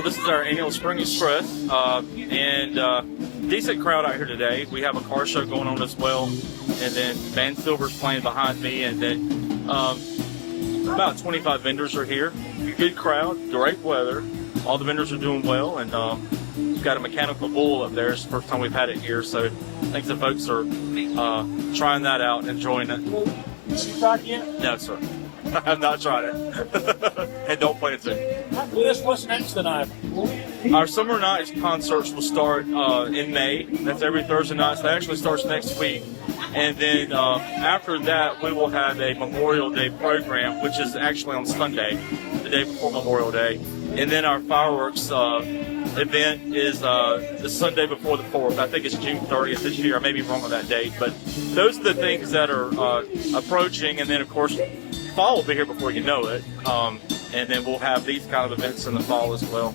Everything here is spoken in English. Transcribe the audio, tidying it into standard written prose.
Well, this is our annual Spring Express, and decent crowd out here today. We have a car show going on as well, and then Van Silver's playing behind me, and then about 25 vendors are here. Good crowd, great weather. All the vendors are doing well, and we've got a mechanical bull up there. It's the first time we've had it here, so I think the folks are trying that out and enjoying it. You tried it yet? No, sir. I have not tried it, and don't plan to. What's next tonight? Our Summer Nights concerts will start in May. That's every Thursday night. So that actually starts next week. And then after that, we will have a Memorial Day program, which is actually on Sunday, the day before Memorial Day. And then our fireworks event is the Sunday before the 4th. I think it's June 30th this year. I may be wrong on that date. But those are the things that are approaching. And then, of course, fall will be here before you know it. And then we'll have these kind of events in the fall as well.